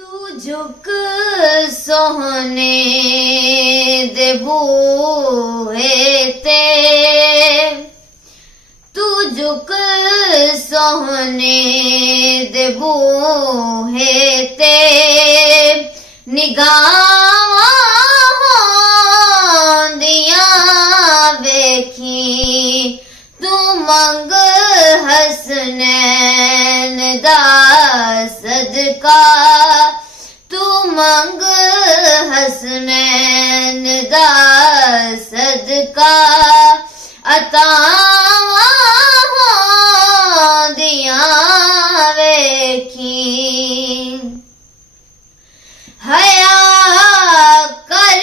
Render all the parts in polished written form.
तू झुक सोहने दे बूहे ते, तू झुक सोहने दे बूहे ते, निगाहां दियां वेखी तू मंग हसनैन दा सदका, तू मंग हसनैन दा सदका, अतावां दियां वेखी हया कर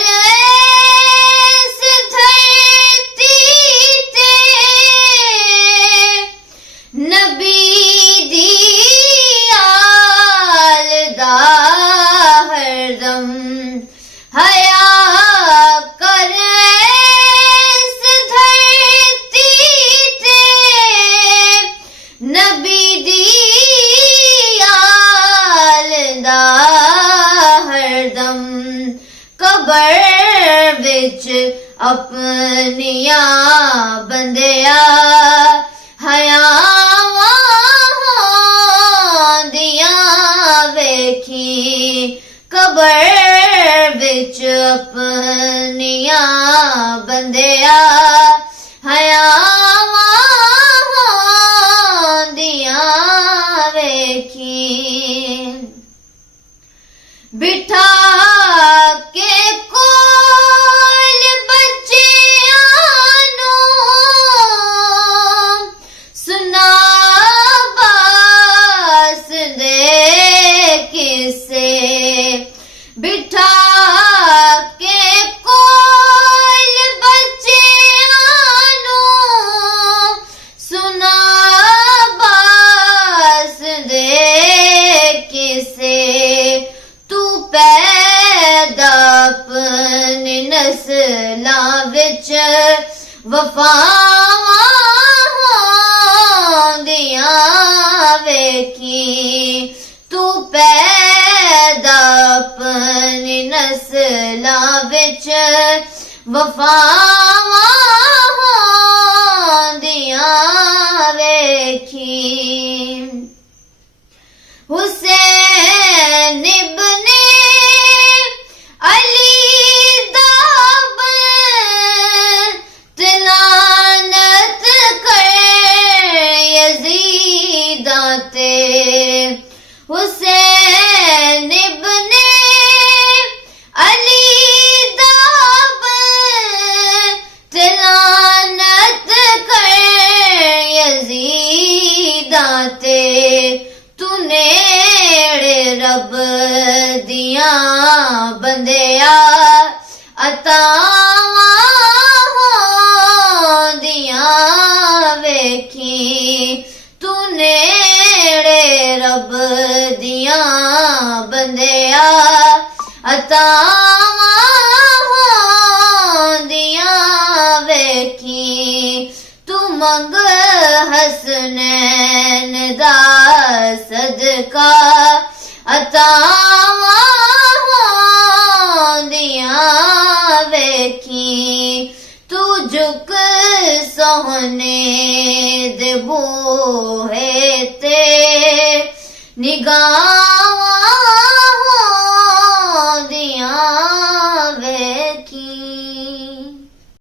इस धरती ते नबी दी आल दा हरदम, हया कर इस धरती ते नबी दी आल दा हरदम, कबर विच अपनियां बंदिया हयावां दियां वेखी, कबर विच अपनियां बंदिया हयावां दियां वेखी, बिठा के कोल बच्चियां नूं सुना बास दे किस्से, बिठा के कोल बच्चियां नूं सुना बास दे किस्से, तू पैदा अपनी नस्लां विच वफावां दियां वेखी, तू पैदा अपनी नस्लां विच वफावां दियां वेखी, हुसैन इब्ने अली दा तलानत कर यज़ीदां ते, हुसैन इब्ने अली दा तलानत कर यज़ीदां ते, तू नेड़े रब दियां बंदिया अतावां दियां वेखी, तू नेड़े रब दियां बंदिया अतावां